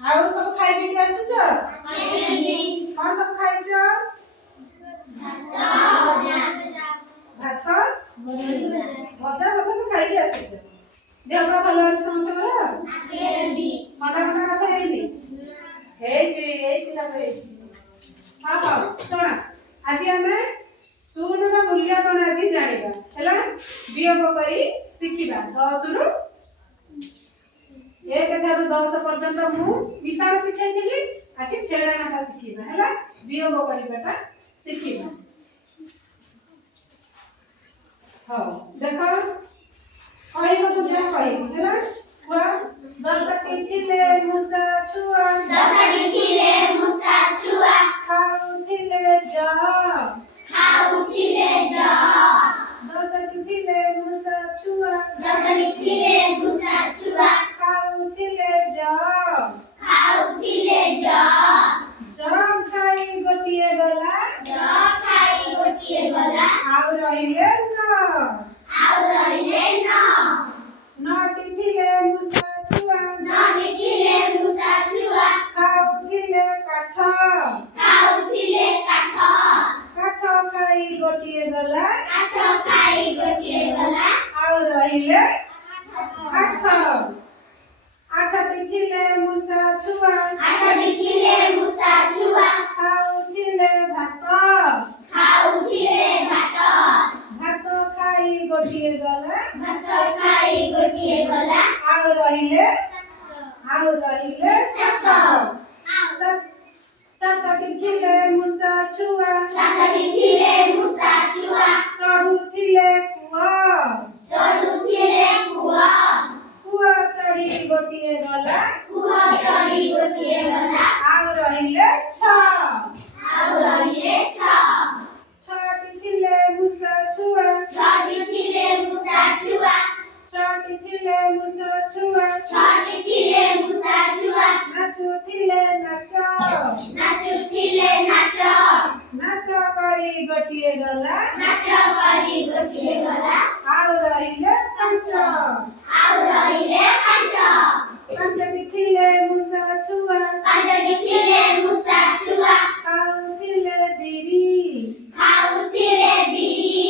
ଆଉ ସବୁ ଖାଇ ପିଇକି ଆସିଛ? କଣ ସବୁ ଖାଇଛ? ଭାତ ଭଜା ଭଜା ଖାଇକି ଆସିଛ। ଦେହ ପୁରା ଭଲ ଅଛି ସମସ୍ତଙ୍କର? ଥଣ୍ଡା କଥା ହେଇନି? ହେଇଛି ଏଇ ପିଲାକୁ ହେଇଛି। ହଁ ହଉ ଶୁଣ, ଆଜି ଆମେ ଶୂନର ମୂଲ୍ୟ କଣ ଆଜି ଜାଣିବା ହେଲା। ବିୟୋଗ କରି ଶିଖିବା। 10 ରୁ 1 ଠାରୁ 10 ପର୍ଯ୍ୟନ୍ତ ମୁଁ ମିଶାଣ ଶିଖେଇଥିଲି। ଆଜି ଫେଡାଣଟା ଶିଖିବା ହେଲା। ବିୟୋଗ କରିବାଟା ଶିଖିବା। ହଉ ଦେଖ, କହିବ ପୂଜା କହିବ ହେଲା। କୁହ 10ଟି ଥିଲେ ମୂଷା ଛୁଆ, 10ଟି ଥିଲେ ମୂଷା ଛୁଆ, ଖାଉଥିଲେ ଯଅ, ଖାଉଥିଲେ ଯଅ। 10ଟି ଥିଲେ ମୂଷା ଛୁଆ, 10ଟି ଥିଲେ ମୂଷା ଛୁଆ, ଖାଉଥିଲେ ଯଅ, ଖାଉଥିଲେ ଯଅ। ଯଅ ଖାଇ ଗୋଟିଏ ଗଲା, ଯଅ ଖାଇ ଗୋଟିଏ ଗଲା, ଆଉ ରହିଲେ ନ, ଆଉ ରହିଲେ ନ। 9ଟି ଥିଲେ ମୂଷା ଛୁଆ, 9ଟି ଥିଲେ ମୂଷା ଛୁଆ, ଖାଉଥିଲେ କାଠ, ଖାଉଥିଲେ କାଠ, କାଠ ଖାଇ ଗୋଟିଏ ଗଲା, କାଠ ଖାଇ ଗୋଟିଏ ଗଲା, ଆଉ ରହିଲେ 8। 8ଟି ଥିଲେ ମୂଷା ଛୁଆ, 8ଟି ଥିଲେ ମୂଷା ଛୁଆ, ଖାଉଥିଲେ ଭାତ, ଖାଉଥିଲେ ଭାତ, ଭାତ ଖାଇ ଗୋଟିଏ ଗଲା, ଭାତ ଖାଇ ଗୋଟିଏ ଗଲା, ଆଉ ରହିଲେ 7। 7ଟି ଥିଲେ ମୂଷା ଛୁଆ, 7ଟି ଥିଲେ ମୂଷା ଛୁଆ, ଚଢୁଥିଲେ କୂଅ, ଚଢୁଥିଲେ କୂଅ, କୂଅ ଚଢି ଗୋଟିଏ ଗଲା, କୂଅ ଚଢି ଗୋଟିଏ ଗଲା, ଆଉ ରହିଲେ 6। ଆଉ ରହିଲେ 6। 6ଟି ଥିଲେ ମୂଷା ଛୁଆ, 6ଟି ଥିଲେ ମୂଷା ଛୁଆ, 6ଟି ଥିଲେ ମୂଷା ଛୁଆ, 6ଟି ଥିଲେ ମୂଷା ଛୁଆ, ନାଚୁଥିଲେ ନାଚ, ନାଚୁଥିଲେ ନାଚ, ନାଚ କରି ଗୋଟିଏ ଗଲା, ନାଚ କରି ଗୋଟିଏ ଗଲା, ଆଉ ରହିଲେ 5। ଆଉ ରହିଲେ 5। 5ଟି ଥିଲେ ମୂଷା ଛୁଆ, 5ଟି ଥିଲେ ମୂଷା ଛୁଆ, ଖାଉଥିଲେ ବିରି, ଖାଉଥିଲେ ବିରି,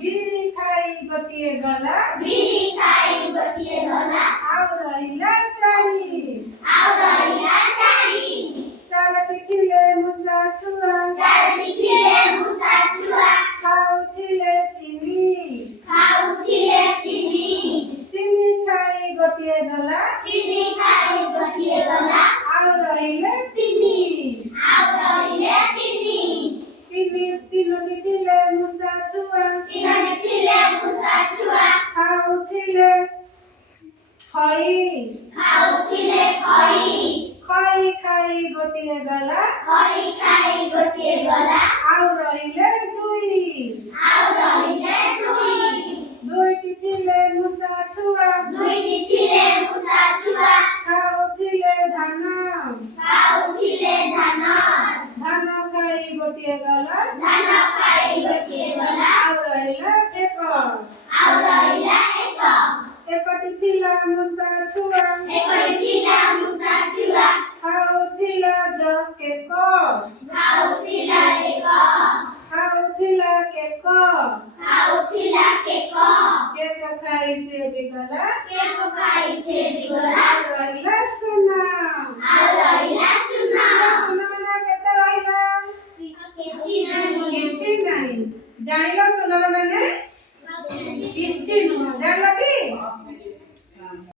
ବିରି ଖାଇ ଗୋଟିଏ ଗଲା, ବିରି ଖାଇ ଗୋଟିଏ ଗଲା, ଆଉ ରହିଲା 4। ଆଉ ରହିଲା 4। 4ଟି ଥିଲେ ମୂଷା ଛୁଆ, 4ଟି ଥିଲେ ମୂଷା ଛୁଆ, ଖାଉଥିଲେ ଚିନି, ଖାଉଥିଲେ ଚିନି, ଚିନି ଖାଇ ଗୋଟିଏ ଗଲା, ଚିନି ଖାଇ ଗୋଟିଏ ଗଲା, ଆଉ ରହିଲେ 3। ଆଉ ରହିଲେ 3। 3ଟି ଥିଲେ ମୂଷା ଛୁଆ, 3ଟି ଥିଲେ ମୂଷା ଛୁଆ, ଖାଉଥିଲେ ଖଇ, ଖାଉଥିଲେ ଖଇ, ଖଇ ଖାଇ ଗୋଟିଏ ଗଲା, ଖଇ ଖାଇ ଗୋଟିଏ ଗଲା, ଆଉ ରହିଲେ 2। ଆଉ ରହିଲେ 2। 2ଟି ଥିଲେ ମୂଷା ଛୁଆ, 2ଟି ଥିଲେ ମୂଷା ଛୁଆ, ଖାଉଥିଲେ ଧାନ, ଖାଉଥିଲେ ଧାନ, ଧାନ ଖାଇ ଗୋଟିଏ ଗଲା, ଧାନ ଖାଇ ଗୋଟିଏ ଗଲା, ଆଉ ରହିଲା 1। ଆଉ ରହିଲା 1। 1ଟି ଥିଲା ମୂଷା ଛୁଆ, 1ଟି ଥିଲା ମୂଷା ଛୁଆ, ଖାଉଥିଲା କେକ, ଖାଉଥିଲା ଏକ, ଖାଉଥିଲା କେକ, ଖାଉଥିଲା କେକ, କେକ ଖାଇ ସେ ବି ଗଲା, କେକ ଖାଇ ସେ ବି ଗଲା, ଆଉ ରହିଲା ସୁନା। ଆଉ ରହିଲା ସୁନା। ସୁନା ମାନେ କେତେ ରହିଲା? କିଛି ନାହିଁ। କିଛି ନାହିଁ। ଜାଣିଲ ସୁନା ମାନେ କିଛି ନୁହଁ, ଜାଣିଲ ଟି?